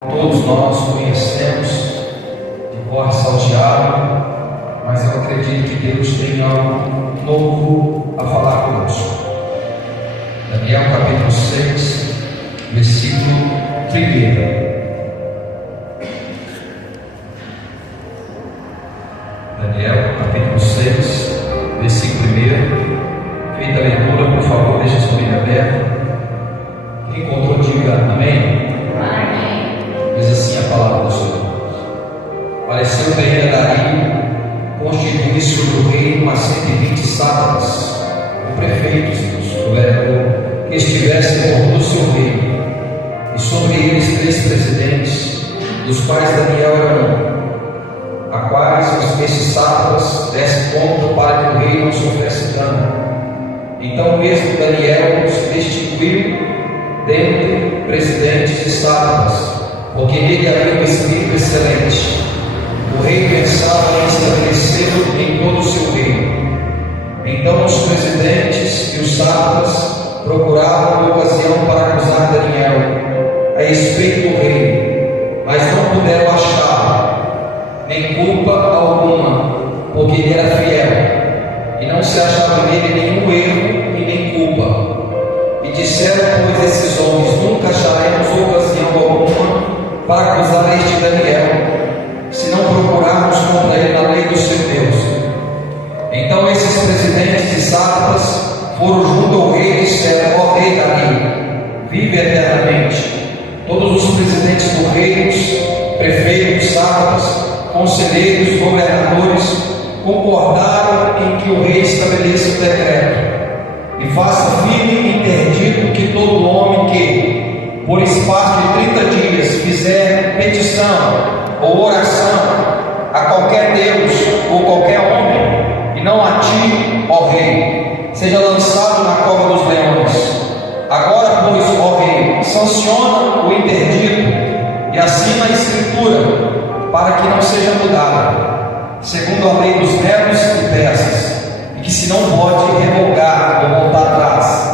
Todos nós conhecemos de cor salteado, mas eu acredito que Deus tem algo novo a falar conosco. Daniel capítulo 6, versículo 1. Daniel capítulo 6, versículo 1. Feita a leitura, por favor, deixe a sua Bíblia aberta. Quem encontrou, diga amém. Diz assim a palavra do Senhor: pareceu bem a Dario constituir sobre o reino umas 120 sátrapas, com prefeitos e governadores, que estivessem por todo o seu reino, e sobre eles 3 presidentes, dos quais Daniel era um, a quais esses sátrapas dessem conta para que o reino não sofresse dano. Então mesmo Daniel os destituiu dentre presidentes e sátrapas, porque nele havia um espírito excelente. O rei pensava em estabelecê-lo em todo o seu reino. Então os presidentes e os sátrapas procuravam uma ocasião para acusar Daniel a respeito do reino, mas não puderam achar nem culpa alguma, porque ele era fiel, e não se achava nele nenhum erro e nem culpa. E disseram, pois, esses homens: nunca acharemos ocasião alguma para acusar este Daniel, se não procurarmos contra ele na lei do seu Deus. Então esses presidentes e sátrapas foram junto ao rei e disseram: ó rei Dario, vive eternamente. Todos os presidentes do reino, prefeitos, sátrapas, conselheiros, governadores, concordaram em que o rei estabeleça o decreto e faça firme e interdito que todo homem que, por espaço de 30 dias, fizer petição ou oração a qualquer Deus ou qualquer homem, e não a ti, ó rei, seja lançado na cova dos leões. Agora, pois, ó rei, sanciona o interdito e assina a escritura, para que não seja mudada, segundo a lei dos medos e persas, e que se não pode revogar ou voltar atrás.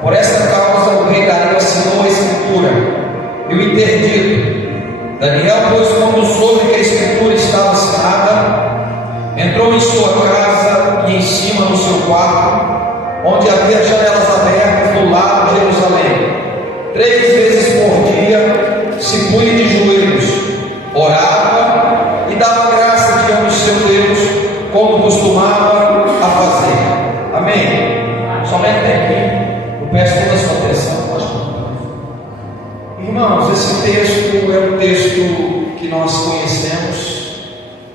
Por esta causa o rei Dario assinou a escritura e o interdito. Daniel, pois, quando soube que a escritura estava assinada, entrou em sua casa e em cima no seu quarto, onde havia janelas abertas do lado de Jerusalém. 3 vezes por dia se punha de joelhos, orava e dava graça diante do seu Deus, como costumava a fazer. Amém? Somente aqui. Eu peço toda a sua atenção, pastor. Irmãos, esse texto é um texto que nós conhecemos.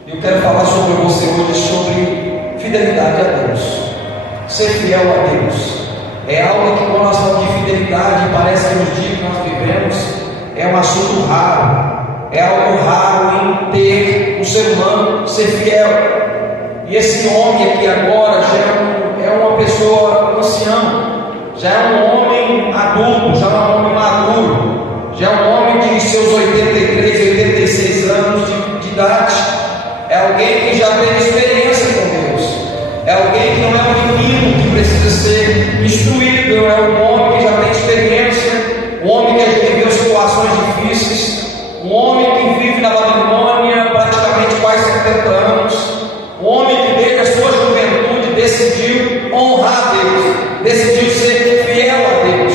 Eu quero falar sobre você hoje sobre fidelidade a Deus. Ser fiel a Deus é algo que, quando nós falamos de fidelidade, parece que nos dias que nós vivemos é um assunto raro. É algo raro em ter um ser humano ser fiel. E esse homem aqui agora já é uma pessoa anciã. Já é um homem adulto, já é um homem maduro, já é um homem de seus 83, 86 anos de idade. É alguém que já tem experiência com Deus, é alguém que não é um menino que precisa ser instruído, é um homem que já tem experiência, um homem que já viveu situações difíceis, um homem que vive na Babilônia praticamente quase 70 anos, um homem que desde a sua juventude decidiu honrar Deus, decidiu ser fiel a Deus,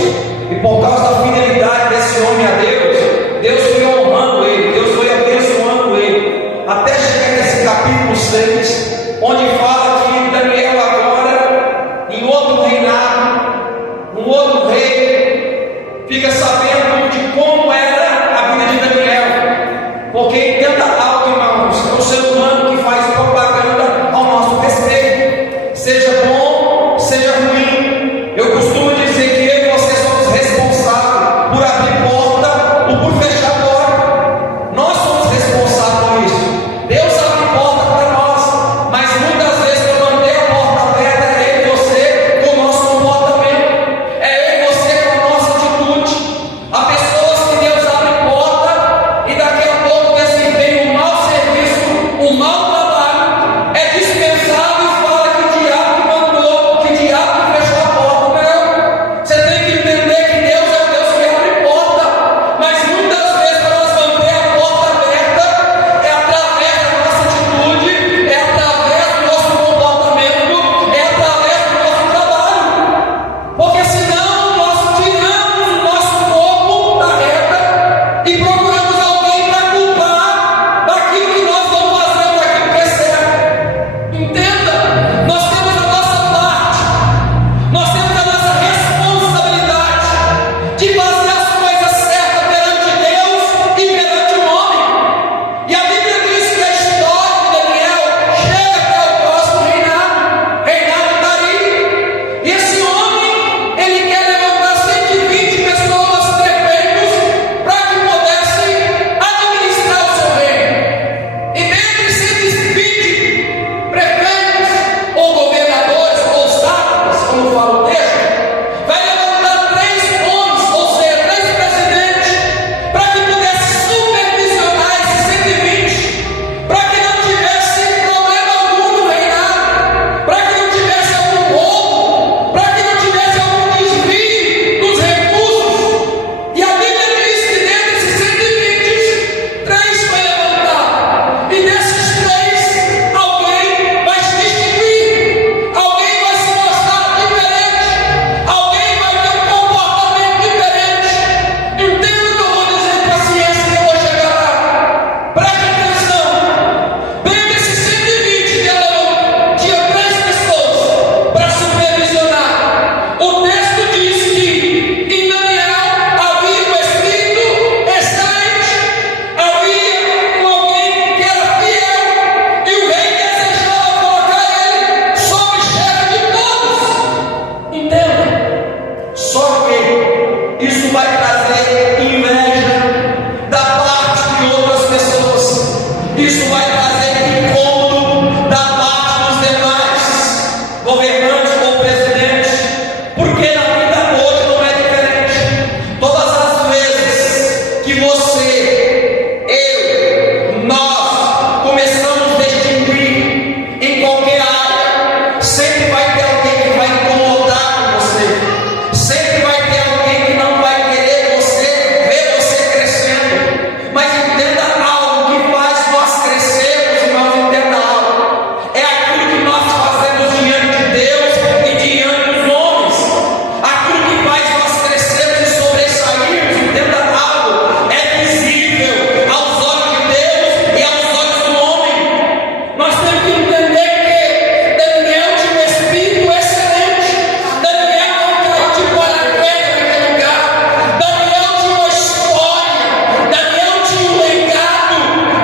e por causa da fidelidade desse homem a Deus, Deus foi honrando ele, Deus foi abençoando ele, até chegar nesse capítulo 6, onde fala que Daniel agora, em outro reinado, um outro rei, você, eu, nós começamos a distinguir em qualquer área, sempre vai ter alguém que vai incomodar com você, sempre vai ter alguém que não vai querer ver você crescendo. Mas entenda algo que faz nós crescermos, irmãos, entenda algo. É aquilo que nós fazemos diante de Deus e diante dos homens. Aquilo que faz nós crescermos e sobressairmos, entenda algo, é visível aos olhos de Deus e aos olhos do homem. Nós temos que entender que Daniel tinha um espírito excelente. Daniel não caiu de paraquedas naquele lugar. Daniel tinha uma história. Daniel tinha um legado.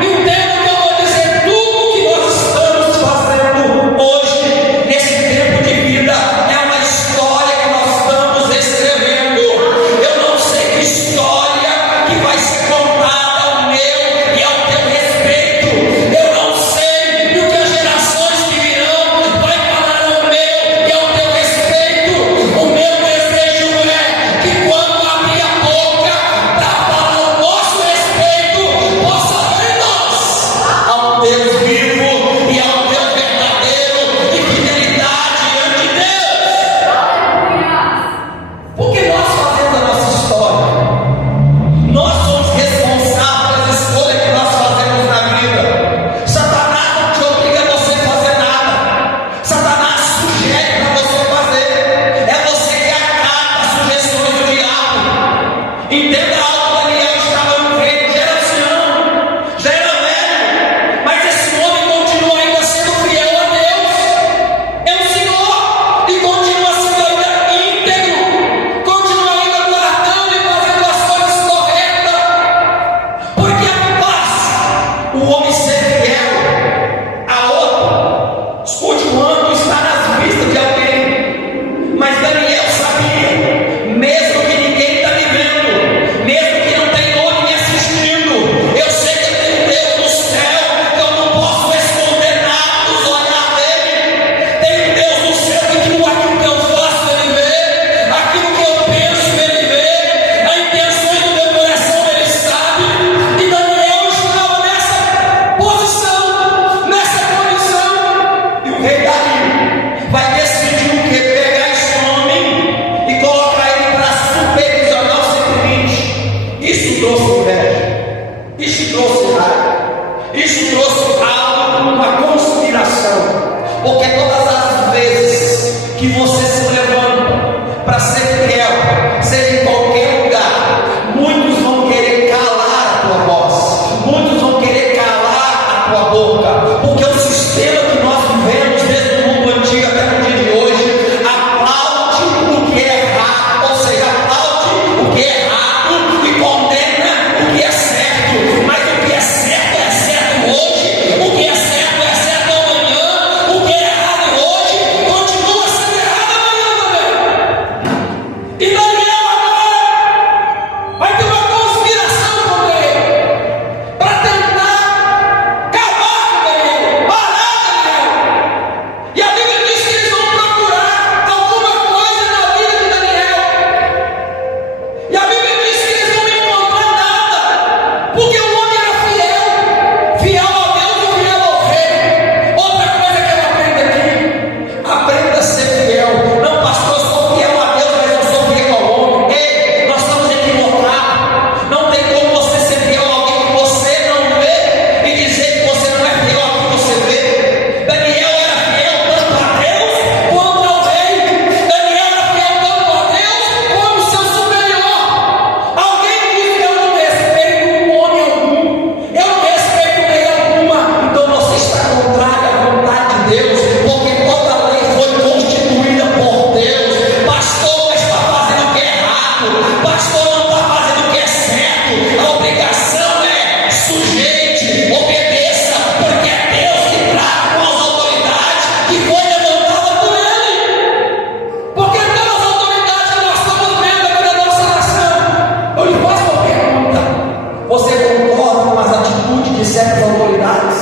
Entenda que eu vou dizer: tudo que nós estamos fazendo hoje, nesse tempo de vida, é uma história que nós estamos escrevendo. Eu não sei que história que vai ser contada ao meu e ao teu respeito. Eu não sei o que as gerações que virão vai falar ao meu e ao teu respeito. O meu desejo é que quando abrir a boca para falar ao nosso respeito, possa ver em nós ao Deus vivo e ao Deus verdadeiro e fidelidade diante de Deus. Porque nós fazemos a nossa história. Nós somos responsáveis pelas escolhas que nós fazemos na vida. Satanás não te obriga a você fazer nada. Satanás sugere para você fazer. É você que acata as sugestões do diabo. Entenda algo: Daniel estava no reino, já era ancião, já era velho, mas esse homem continua ainda sendo fiel a Deus. É o Senhor e continua sendo ainda íntegro, continua ainda guardando e fazendo as coisas corretas. Porque é fácil o homem ser fiel a outro. Escute, o ânimo está nas vistas de alguém. Mas Daniel sabia, mesmo que ninguém está me vendo, mesmo que não tem homem me assistindo, eu sei que eu tenho Deus no céu, que eu não posso esconder nada dos olhos dele. Tem Deus no céu que tudo aquilo que eu faço ele vê, aquilo que eu penso ele vê, a intenção do meu coração ele sabe. E Daniel estava nessa posição, nessa condição. E o rei Dario vai decidir o que? Pegar esse homem e colocar ele para supervisionar o seguinte. Isso trouxe inveja, isso trouxe raiva, isso trouxe algo, uma conspiração. Porque todas as vezes que você se levanta para ser fiel, seja em qualquer lugar, muitos vão querer calar a tua voz, muitos vão querer calar a tua boca, porque o sistema que nós vivemos desde o mundo antigo até o dia de hoje aplaude o que é errado, ou seja, aplaude o que é errado e condena o que é certo. Mas o que é certo hoje, o que é certo amanhã, o que é errado hoje continua sendo errado amanhã também. E Daniel agora vai ter uma conspiração contra ele, para tentar acabar com Daniel, parar Daniel. E a Bíblia diz que eles vão procurar alguma coisa na vida de Daniel. E a Bíblia diz que eles não encontram nada, porque o homem era fiel a Deus e fiel ao rei. Outra coisa que eu aprendo aqui: aprenda a ser fiel. Não, pastor, eu sou fiel a Deus, mas eu sou fiel ao homem. Ei, nós estamos equivocados. Não tem como você ser fiel a alguém que você não vê e dizer que você não é fiel ao que você vê. Daniel era fiel tanto a Deus quanto ao rei. Daniel era fiel tanto a Deus como o seu superior. Alguém diz que eu não respeito homem algum, eu não respeito lei alguma, então você está contrário à vontade de Deus, porque toda a lei foi constituída por Deus. Pastor, mas está fazendo o que é errado, pastor não está fazendo o que é certo. A obrigação é: sujeite, obedeça, porque é Deus que trata com as autoridades que foi levantada por ele. Porque pelas autoridades que nós estamos vendo aqui na nossa nação, eu lhe faço uma pergunta: você concorda com as atitudes de certas autoridades?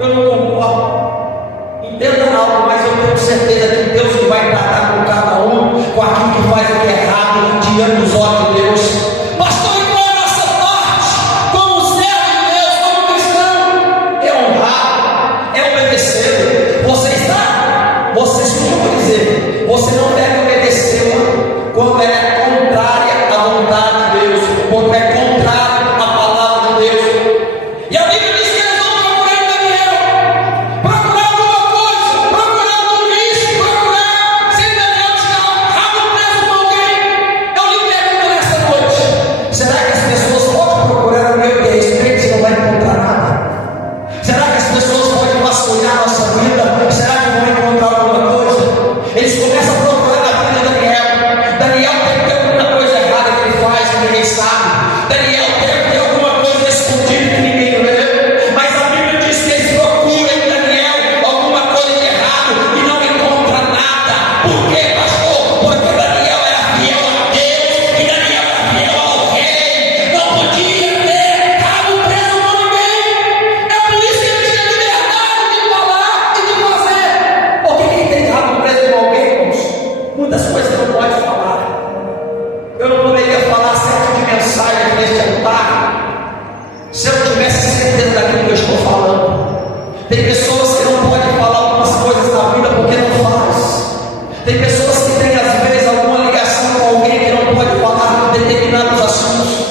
Eu não concordo. Entenda algo, mas eu tenho certeza que Deus que vai tratar com cada um, com aquilo que faz o que é errado diante dos olhos de Deus. Pastor, contar se eu tivesse certeza daquilo que eu estou falando. Tem pessoas que não podem falar algumas coisas na vida porque não faz. Tem pessoas que têm às vezes alguma ligação com alguém que não pode falar de determinados assuntos.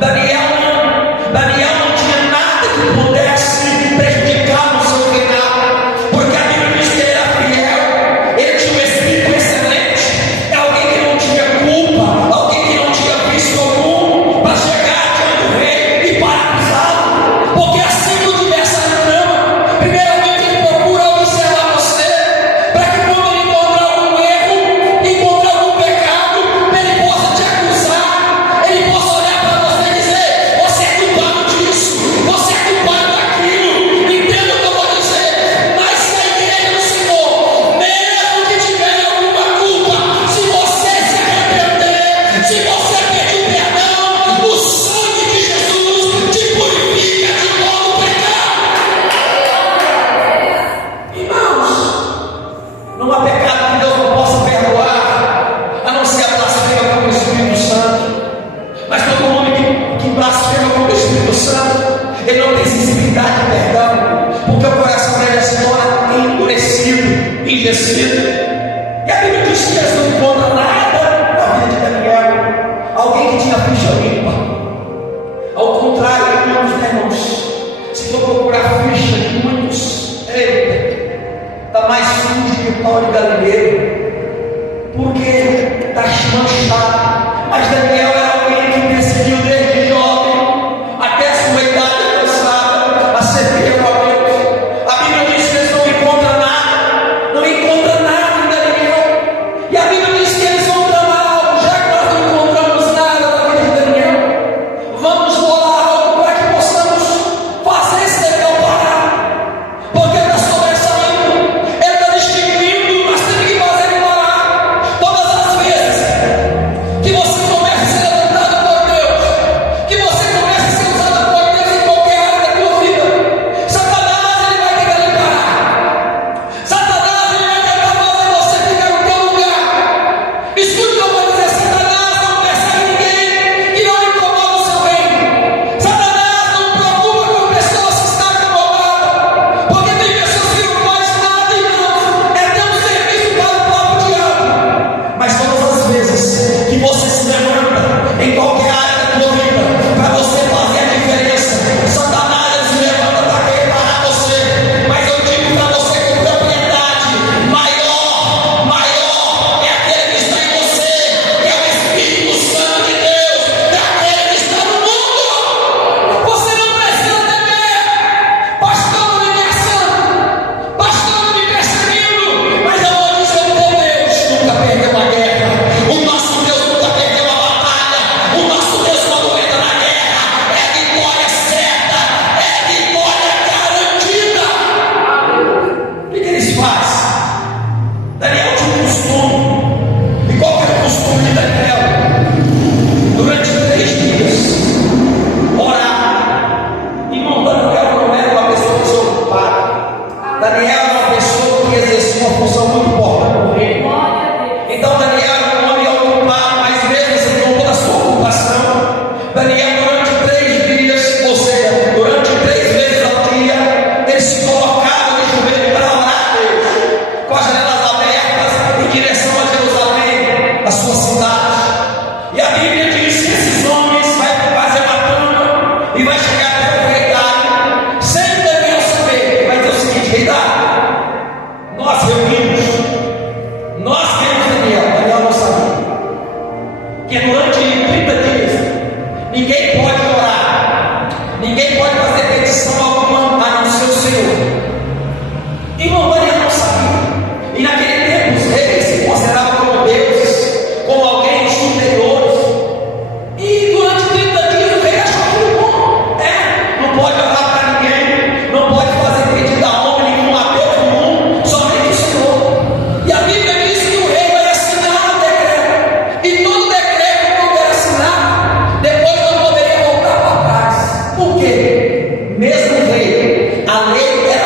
Daniel não tinha nada que pudesse prejudicar no seu reinado, porque a Bíblia diz que ele era fiel, ele tinha um espírito excelente, é alguém que não tinha culpa, alguém que não tinha vício algum para chegar diante do rei e para acusá-lo, porque assim que tiver essa trama, primeiramente ele procura observar você, para que quando ele encontrar algum erro, encontrar algum pecado, ele possa te acusar, ele possa olhar para você e dizer: você é culpado disso, você é culpado daquilo. Entenda o que eu vou dizer. Mas se a igreja do Senhor, mesmo que tiver alguma culpa, se você se arrepender, se você pedir perdão, o sangue de Jesus te purifica de todo pecado. Irmãos, não há pecado que Deus não possa perdoar, a não ser a blasfêmia contra o Espírito Santo. Mas todo mundo que blasfema contra o Espírito Santo, ele não tem sensibilidade de perdão, porque o coração dele se torna endurecido, enrijecido. E a Bíblia diz que eles não encontram nada na vida de Daniel, alguém que tinha ficha limpa. Ao contrário, irmãos, se for procurar a ficha de muitos, está mais sujo que o pau de galinheiro, porque está manchado. Mas Daniel era alguém que decidiu desde jovem até a sua idade avançada a servir a Deus. A Bíblia diz que eles não encontram nada em Daniel. E a Bíblia diz que eles vão tramar algo. Já que nós não encontramos nada na vida de Daniel, vamos bolar algo para que possamos fazer esse Daniel parar, porque está sobressaindo, ele está distinguindo, mas tem que fazer ele parar. Todas as vezes que você começa a ser levantado por Deus, que você começa a ser usado por Deus em qualquer área da tua vida, Satanás ele vai tentar lhe parar. Satanás ele vai tentar fazer você ficar no teu lugar. Escute o que eu vou dizer: Satanás não persegue ninguém que não incomoda o seu reino. Satanás não preocupa com pessoas que estão incomodadas, porque tem pessoas que não fazem nada, irmãos, é ter um serviço para o próprio diabo. Mas todas as vezes que você se levanta em qualquer área da tua vida para você fazer a diferença, Satanás se levanta para querer parar você. Mas eu digo para você com propriedade: maior é aquele que está em você, que é o Espírito Santo de Deus, daquele que está no mundo. Você não precisa temer. Pastor não me ameaçando, pastor não me perseguindo, mas eu vou dizer: o teu Deus nunca perdeu uma guerra, o nosso Deus nunca perdeu uma batalha, o nosso Deus, quando entra na guerra, é vitória certa, é vitória garantida. O que eles fazem? Daniel tinha um costume. E qual que era o costume de Daniel? Durante 3 dias, orar. Irmão, Daniel não era uma pessoa desocupada. Daniel era uma pessoa que exercia uma função muito importante no reino. Então Daniel era um homem ocupado, mas mesmo assim, com toda a sua ocupação, Daniel durante 3 dias, ou seja, durante 3 vezes ao dia, ele se colocava de joelho para orar a Deus, com as janelas abertas em direção a Jerusalém, a sua cidade. E a Bíblia diz que esses homens vai fazer uma turma e vai chegar até o rei Dário, sem Daniel saber. Ele vai dizer o seguinte: rei Dário, nós reunimos Daniel não sabia que durante 30 dias ninguém pode orar, ninguém pode fazer petição alguma a não ser o Senhor. Irmão, Daniel não sabia. E naquele tempo os reis se consideravam como deuses, como alguém superiores. E durante 30 dias o rei achou aquilo bom. Não pode orar para ninguém, não pode fazer pedido a homem nenhum, a Deus nenhum, somente o Senhor. E a Bíblia diz que o rei vai assinar o decreto, e todo decreto que não der assinar, depois não poderia voltar para trás. Por quê? Mesmo o rei, a lei era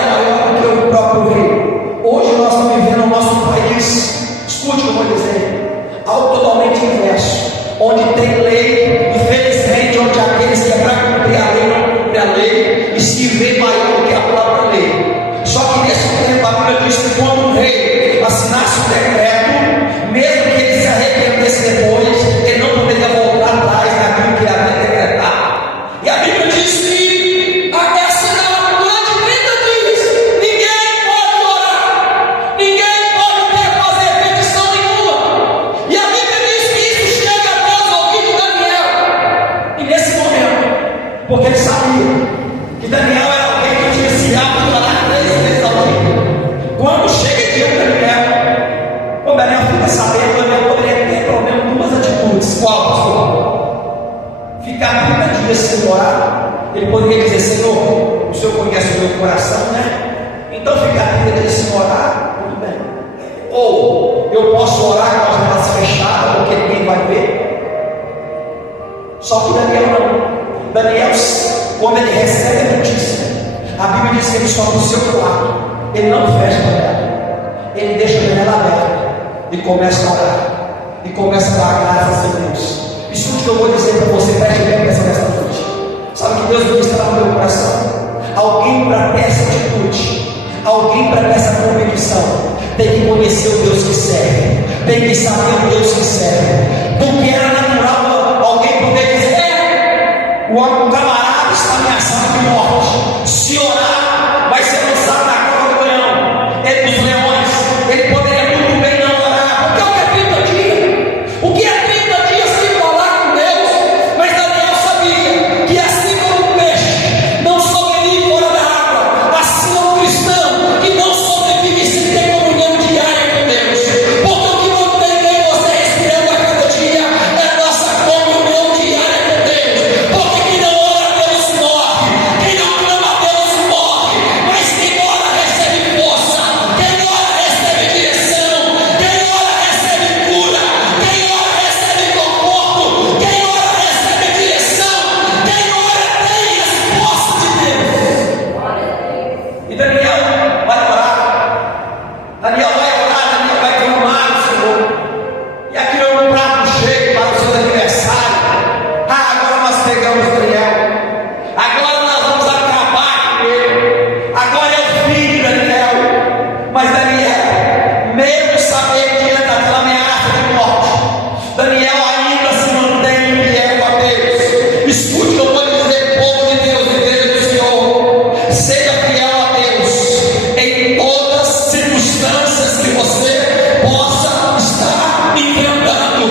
porque ele sabia que Daniel era alguém que tinha esse hábito de orar 3 vezes ao dia. Quando chega dia de Daniel, quando Daniel fica sabendo, Daniel poderia ter pelo menos 2 atitudes. Qual, pastor? Ficar 30 dias sem orar. Ele poderia dizer: Senhor, o Senhor conhece o meu coração, né? Então ficar 30 dias sem orar, tudo bem. Ou eu posso orar com as janelas fechadas, porque ninguém vai ver. Só que Daniel não. Daniel, quando ele recebe a notícia, a Bíblia diz que ele sobe no seu quarto, ele não fecha a janela, ele deixa a janela aberta e começa a orar, e começa a dar graças a Deus. Escute o que eu vou dizer para você, preste bem atenção nessa noite. Sabe que Deus ministra no meu coração? Alguém para ter essa atitude, alguém para ter essa convicção, tem que conhecer o Deus que serve, tem que saber o Deus que serve, porque era natural alguém poder dizer: o camarada está ameaçado de morte, se orar vai ser lançado na cova do leão, dos leões. Ele poderia muito bem não orar, porque o que é 30 dias? O que é 30 dias sem falar com Deus? Mas Daniel sabia que assim como o peixe não sobrevive fora da água, assim é um cristão que não sobrevive sem ter comunhão diária com Deus, porque o que mantém você respirando a cada dia é a nossa comunhão diária com Deus. Porque quem não ora a Deus morre, quem não clama a Deus morre, mas quem ora recebe força, quem ora recebe direção, quem ora recebe cura, quem ora recebe conforto, quem ora recebe direção, quem ora tem resposta de Deus. E Daniel vai orar, Daniel vai clamar ao Senhor, e aquilo é um prato cheio para o seu aniversário. Agora nós pegamos Daniel, agora nós vamos acabar com ele, agora é o fim de Daniel. Mas Daniel, mesmo sabendo diante daquela ameaça de morte, Daniel ainda se mantém fiel a Deus. Escute o que eu vou dizer, povo de Deus, igreja do Senhor: seja fiel a Deus em todas as circunstâncias que você possa estar enfrentando.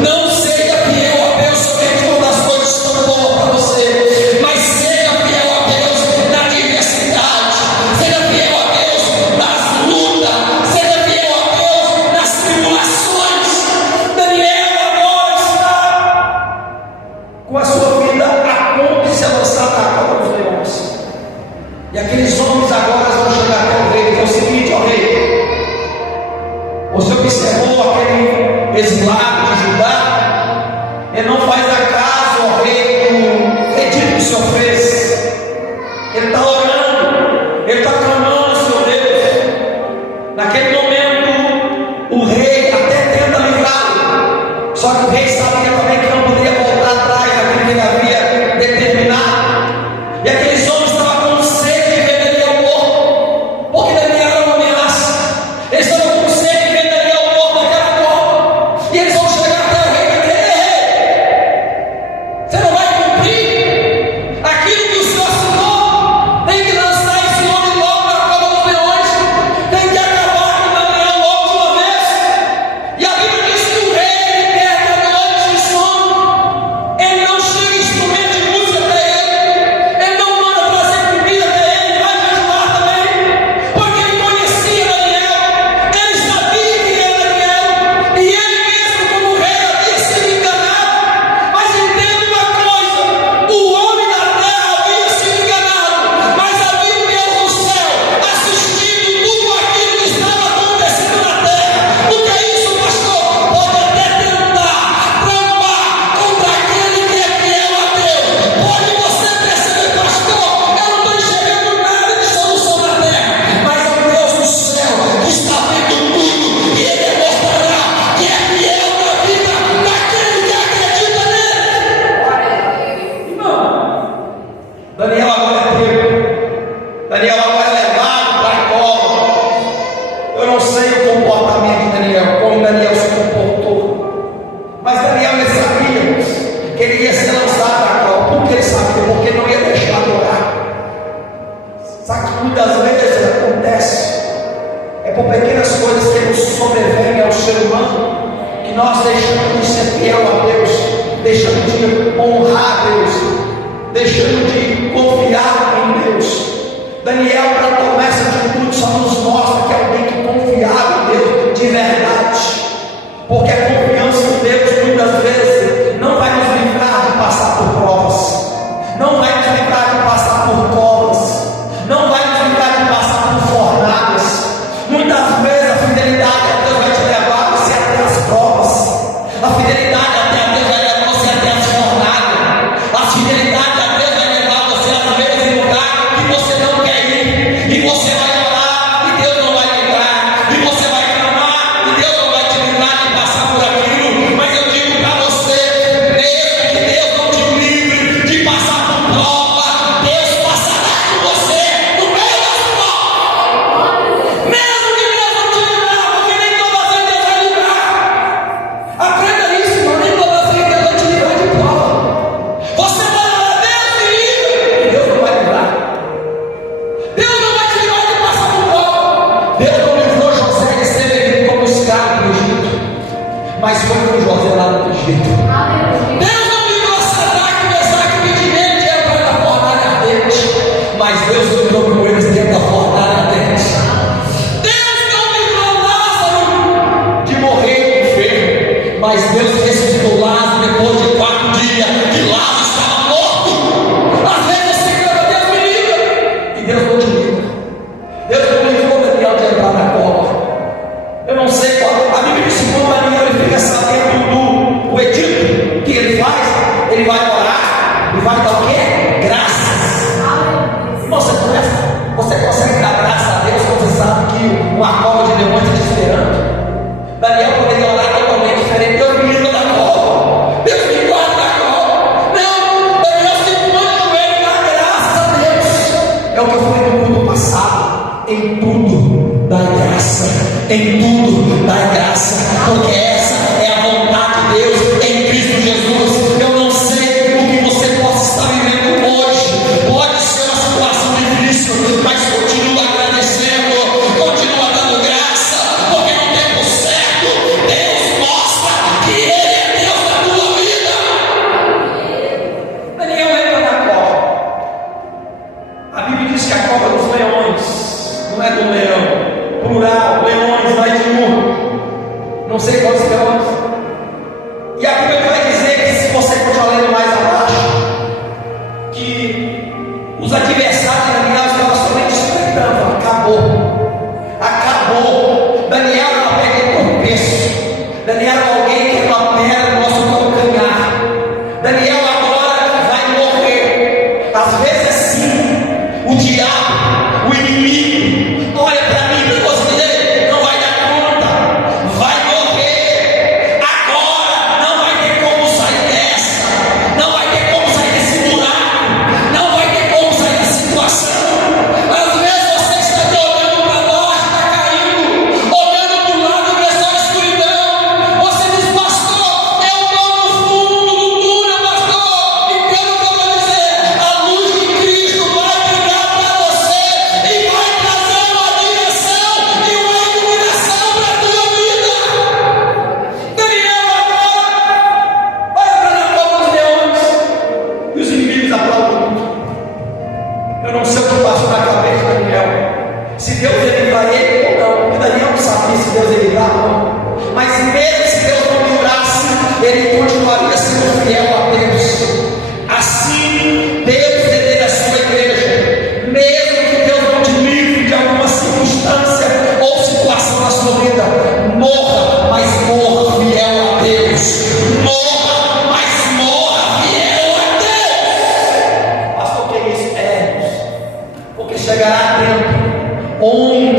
Não seja fiel a Deus somente quando as coisas estão boas para você, mas seja fiel a Deus na adversidade, seja fiel a Deus nas lutas, seja fiel a Deus nas tribulações. Daniel agora está com a sua vida a ponto de ser lançado na cova dos leões, e aqueles homens agora vão chegar até o rei. É o seguinte: ó rei, você observou aquele exilado de Judá? Ele não faz acaso, ó rei, o pedido que o Senhor fez. Ele está orando, ele está clamando ao seu Deus. Naquele momento, o rei até tenta livrá-lo, só que o rei sabia também que não poderia voltar atrás daquilo que ele havia determinado. E aqueles homens estavam com sede de ver Daniel morto, porque Daniel era uma ameaça. Eles estavam com sede de ver Daniel morto naquela cova, e eles vão chegar até o rei e dizer: ei, você não vai cumprir aquilo que o Senhor assinou? Tem que lançar esse homem logo na cova dos leões, tem que acabar com Daniel logo de uma vez. E a Bíblia diz que o rei liberta Daniel de sono. Ele não chega instrumento de música até ele não manda trazer comida até ele, vai jejuar também, porque ele conhecia Daniel, ele sabia quem era Daniel, e ele mesmo, como rei, havia sido enganado. Mas entenda uma coisa: o homem da terra havia sido enganado, mas havia um Deus no céu assistindo tudo aquilo que estava acontecendo na terra. O que é isso, pastor? Pode até tentar tramar contra aquele que é fiel a Deus. Pode você perceber, pastor, eu não estou enxergando nada de solução na terra, mas é o Deus do céu que está vendo tudo, e ele demonstrará que é fiel na vida daquele que acredita nele. Irmão, Daniel agora é pego, Daniel agora é levado para a cova. Eu não sei o comportamento de Daniel, como Daniel se comportou, mas Daniel, ele sabia que ele ia ser lançado na cova. Por que ele sabia? Porque ele não ia deixar de orar. Sabe que muitas vezes acontece, é por pequenas coisas que nos sobrevêm ao ser humano, que nós deixamos de ser fiel a Deus, deixamos de honrar a Deus. deixando de confiar em Deus. Daniel, para tomar essa atitude, só nos mostra que é alguém que confiava em Deus de verdade, porque a confiança em Deus muitas vezes não vai nos livrar de passar por provas, não vai nos livrar de passar por covas, não vai nos livrar de passar por fornadas. Muitas vezes a fidelidade a Deus vai te levar você até as provas, a fidelidade a Deus vai levar você até as fornadas, a fidelidade a Deus vai levar você às vezes em lugar que você não quer ir, e você vai orar e Deus não vai livrar, e você vai clamar e Deus não vai te livrar de passar por aquilo. Mas eu digo para você, mesmo que Deus não te livre de passar por prova, Deus passará com você no meio das provas, mesmo que Deus não te livrar, porque nem todas as vezes Deus vai livrar. Aprenda isso, irmão, nem todas as vezes Deus vai te livrar de prova. Você vai orar, Deus me livre, e Deus não vai livrar. Deus não vai te livrar de passar por prova. Deus não livrou José de ser vendido como escravo no Egito, mas foi com José lá no Egito. Deus não livrou Sadraque, Mesaque e Abednego de entrar na fornalha ardente, mas Deus livrou com eles dentro da fornalha ardente. Deus não livrou Lázaro de morrer enfermo, mas Deus ressuscitou Lázaro depois de 4 dias que Lázaro estava morto. Às vezes você clama, Deus me livra, e Deus não te livra. Deus não livrou Daniel de entrar na cova. Eu não sei qual. A Bíblia diz que quando Daniel ele fica sabendo do edito, o que ele faz? Ele vai orar e vai dar o quê? Graças. Você consegue dar graças a Deus quando você sabe que uma cova de demônios está te esperando? Daniel poderia orar totalmente diferente. Deus me livra da cova, Deus me guarda da cova. Não, Daniel se põe no joelho e dá graças a Deus. É o que eu falei no culto passado. Em tudo dá graça, em tudo dá graça, porque essa é a vontade de Deus em Cristo Jesus. Eu não sei o que você possa estar vivendo hoje, pode ser uma situação difícil, mas continua agradecendo, continua dando graça, porque no tempo certo Deus mostra que Ele é Deus da tua vida. Daniel entra na cova. A Bíblia diz que a cova dos leões não é do leão, plural, leões, vai de um, não sei quantos leões. E a Bíblia vai dizer que, se você continuar lendo mais abaixo, que os adversários de Daniel estavam somente espreitando. Acabou. Daniel era uma pedra de tropeço. Daniel era alguém que era uma pedra no nosso calcanhar. Daniel agora vai morrer. Às vezes sim, o diabo, o inimigo, olha para mim, para você, não vai dar conta, vai morrer. Agora não vai ter como sair dessa, não vai ter como sair desse buraco, não vai ter como sair da situação. Às vezes você está aqui olhando para baixo, está caindo, olhando para o lado e vê só escuridão. Você diz, pastor, eu estou no fundo do túnel, pastor. Entenda o que eu vou dizer. A luz de Cristo vai brilhar para você e vai trazer uma direção e uma iluminação para a tua vida. Daniel agora vai entrar na cova dos leões e os inimigos aplaudem. Eu não sei o que passou na cabeça de Daniel, se Deus ia livrar ele ou não, porque Daniel não sabia se Deus ia livrar ou não. Mas mesmo se Deus não livrasse, ele continuaria sendo fiel a Deus. Assim Deus deseja a sua igreja. Mesmo que Deus não te livre de alguma circunstância ou situação na sua vida, morra, mas morra fiel a Deus. Morra, mas morra fiel a Deus. Pastor, o que é isso? Porque chegará tempo onde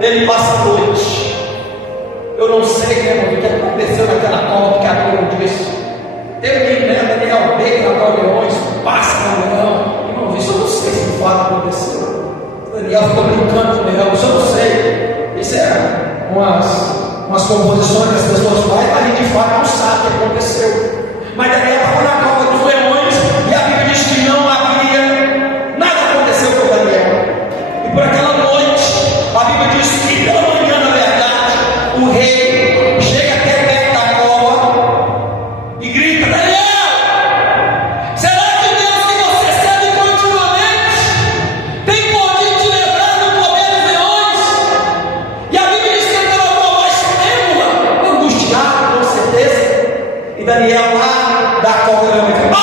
Ele passa a noite. Eu não sei, irmão, o que aconteceu naquela cova que a Bíblia disse. Teve né, Daniel veio para leões, passa no leão. Irmão, isso eu não sei se de fato aconteceu. Daniel ficou brincando com o leão, isso eu não sei. Isso é umas composições que as pessoas fazem, mas a gente de fato não sabe o que aconteceu. Mas Daniel estava na cova dos leões e a Bíblia diz que não havia, nada aconteceu com Daniel. E por aquela noite, a Bíblia diz que pela manhã, na verdade, o rei chega até perto da cova e grita: Daniel, será que Deus que você serve continuamente tem poder te livrar do poder dos leões? E a Bíblia diz que ele estava com a voz trêmula, angustiado, com certeza. E Daniel lá da cova do leão diz: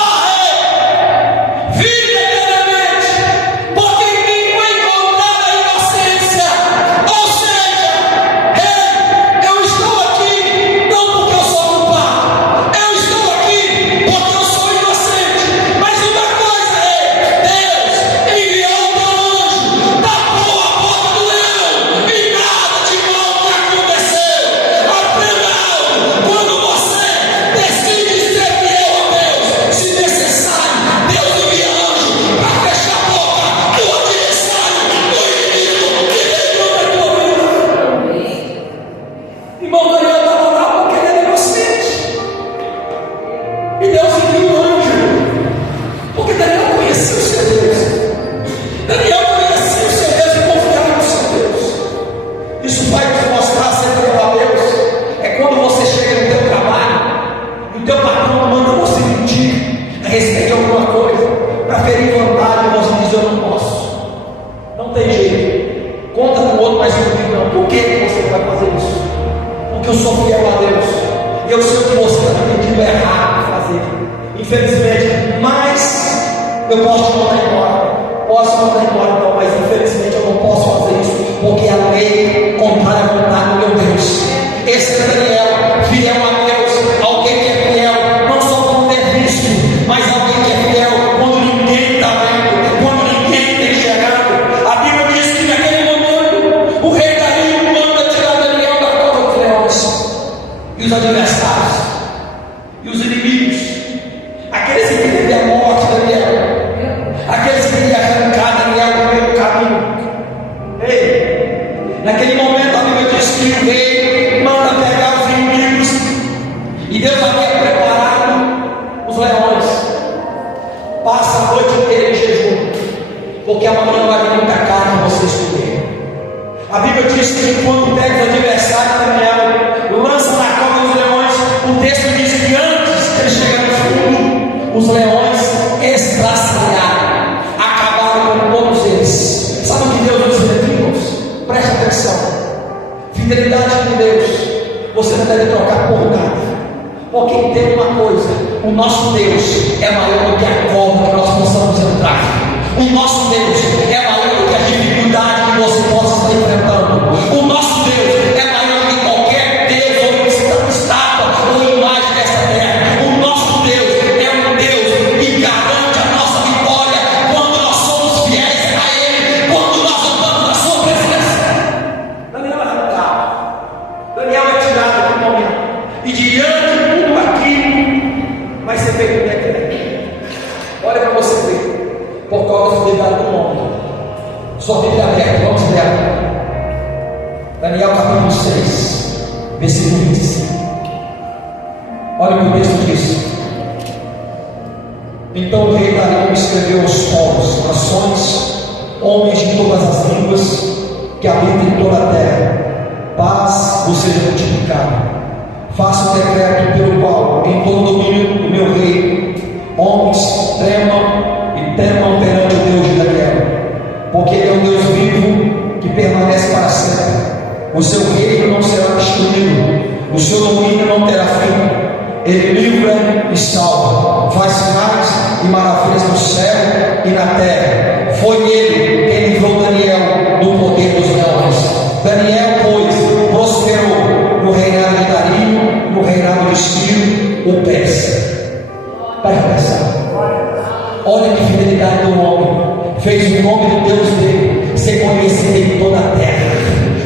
Olha que fidelidade do homem. Fez o nome de Deus dele ser conhecido em toda a terra.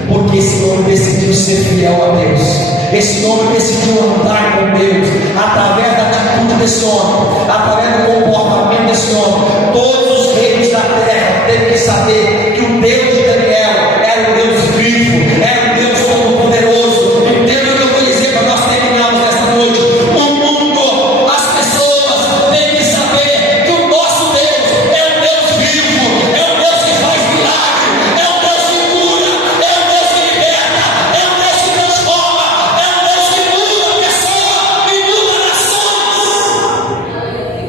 Porque decidiu ser fiel a Deus. Esse homem decidiu andar com Deus, através da atitude desse homem, através do comportamento desse homem. Todos os reis da terra têm que saber que o Deus de Daniel era um Deus vivo, era um Deus todo-poderoso. Entenda o que eu vou dizer para nós terminarmos nessa noite. O mundo, as pessoas têm que saber que o nosso Deus é um Deus vivo, é um Deus que faz milagre, é um Deus que cura, é um Deus que liberta, é um Deus que transforma, é um Deus que muda a pessoa e muda nações.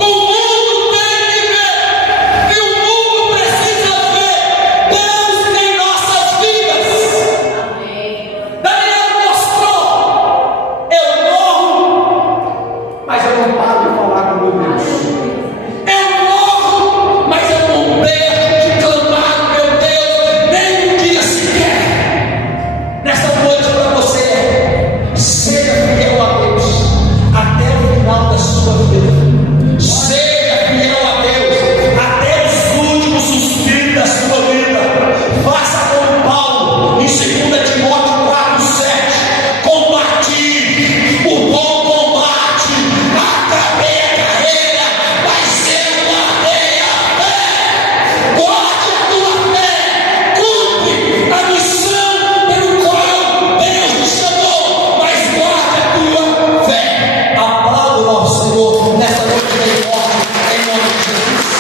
O mundo tem que ver, e o mundo precisa ver Deus em nossas vidas. Daniel mostrou: eu morro, mas eu não paro de falar com meu Deus. Eu morro, mas eu não deixo de clamar com meu Deus, nem um dia sequer. Nessa noite para você, seja fiel a Deus até o final da sua vida. Seja fiel a Deus até os últimos suspiros da sua vida. Faça como Paulo em 2 Timóteo 4:7. Combati o bom combate, acabei a carreira, mas eu guardei a fé. Guarde a tua fé, cumpre a missão pelo qual Deus te chamou, mas guarde a tua fé. Aplauda o nosso Senhor nessa noite bem forte, em nome de Jesus.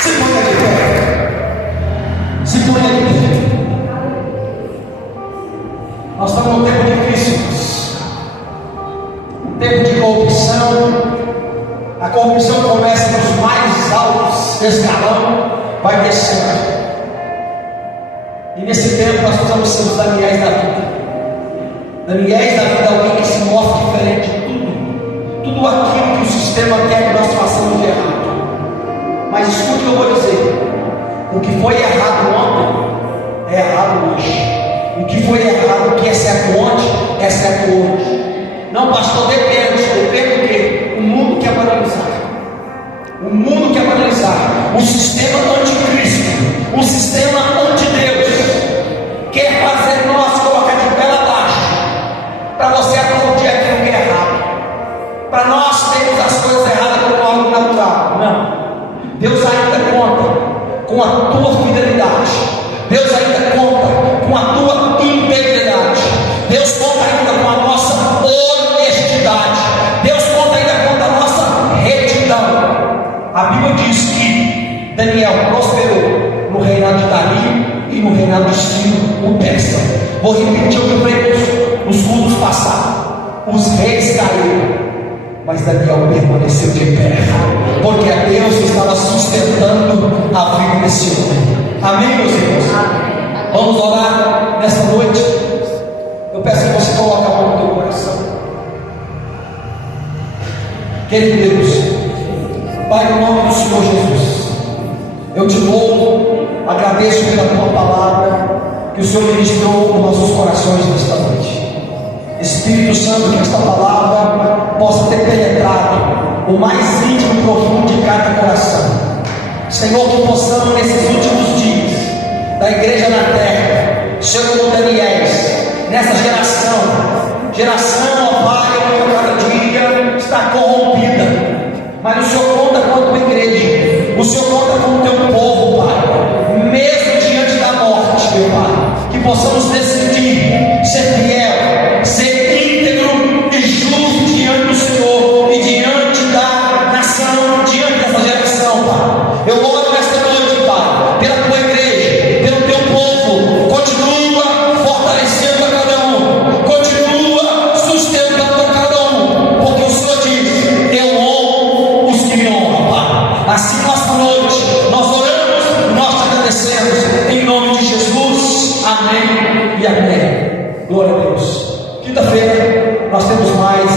Se ponha de pé. Se ponha de pé. Nós estamos num tempo difícil, um tempo de corrupção. A corrupção começa nos mais altos escalão, vai descendo. E nesse tempo nós precisamos ser os Daniéis da vida. Daniéis da vida é alguém que se mostra diferente de tudo aquilo que o sistema quer que nós façamos de errado. Mas escute o que eu vou dizer: o que foi errado ontem é errado hoje. O que foi errado, o que é certo ontem, é certo hoje. Não, pastor, depende do quê? O mundo quer paralisar. O mundo quer paralisar. O sistema anticristo, o sistema antideus, quer fazer nós colocar de pé abaixo, para você aplaudir aquilo que é errado, para nós termos as coisas erradas como algo natural. Não. Deus ainda conta com a tua fidelidade. Deus ainda conta com a tua integridade. Deus conta ainda com a nossa honestidade. Deus conta ainda com a nossa retidão. A Bíblia diz que Daniel prosperou no reinado de Dario e no reinado de Ciro, o persa. Vou repetir o que eu falei nos cultos passados. Os reis caíram, mas Daniel permaneceu de pé, porque é Deus que estava sustentando a vida desse homem. Amém, meus irmãos? Vamos orar nesta noite. Eu peço que você coloque a mão no teu coração. Querido Deus, Pai, no nome do Senhor Jesus, eu te louvo, agradeço pela tua palavra que o Senhor ministrou nos nossos corações nesta noite. Espírito Santo, que esta palavra possa ter penetrado o mais íntimo e profundo de cada coração. Senhor, que possamos nesses últimos dias da igreja na terra ser como Daniéis, nessa geração, ó Pai, que cada dia está corrompida, mas o Senhor conta com a tua igreja, o Senhor conta com o teu povo, Pai, mesmo diante da morte, meu Pai, que possamos decidir ser fiel, ser íntegro e justo diante do Senhor e diante da nação, diante dessa geração, Pai. Eu oro nesta noite, Pai, pela tua igreja, pelo teu povo. Continua fortalecendo a cada um, continua sustentando a cada um, porque o Senhor diz: eu honro os que me honram, Pai. Assim, nesta noite, nós oramos, nós te agradecemos, em nome de Jesus. Amém e amém. Glória a Deus. Quinta-feira nós temos mais.